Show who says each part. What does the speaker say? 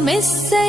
Speaker 1: மெஸ்ஸை